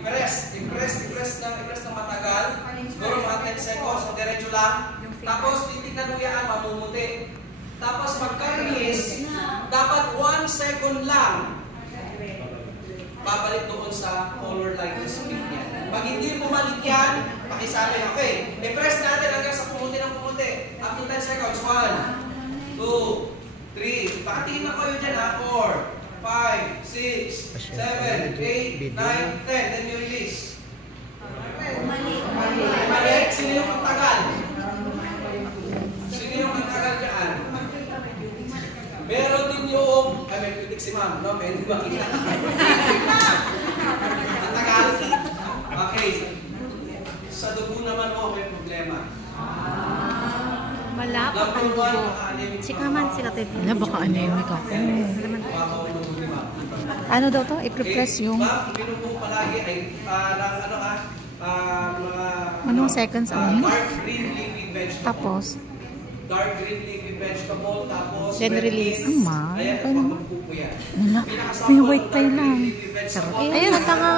I-press ng matagal. Siguro mga 10 seconds, so diretso lang. Tapos titignan mo yan, mamumuti. Tapos magka-release, dapat 1 second lang. Babalik doon sa color like this pink niya. Pag hindi bumalik yan, pakisabi. Okay, i-press natin hanggang sa pumuti ng pumuti. Up to 10 seconds. 1, 2, 3. Pakatingin na kayo dyan ha. 4, 5, 6, 7, 8, 9, 10. Then you release. Bumalik. Sino yung magtagal? Sino yung magtagal dyan? Meron din yung... Ay, may kritik si ma'am. No? Pwede makita. Ang tagal. Okay. Sa dugo naman mo, may problema. Malapot ang dugo. Sikaman sila tayo. Wala, baka anemic ako. Ano daw to? I-press yung... Pinupo palagi ay parang ano ka, mga... Anong seconds on? Dark green leafy vegetable. Tapos? Dark green leafy vegetable, tapos... Then release. Ang ma. Ayan, Ano? magpupo yan. Wala. May white tayo lang. Sarap. Ayun, tanga.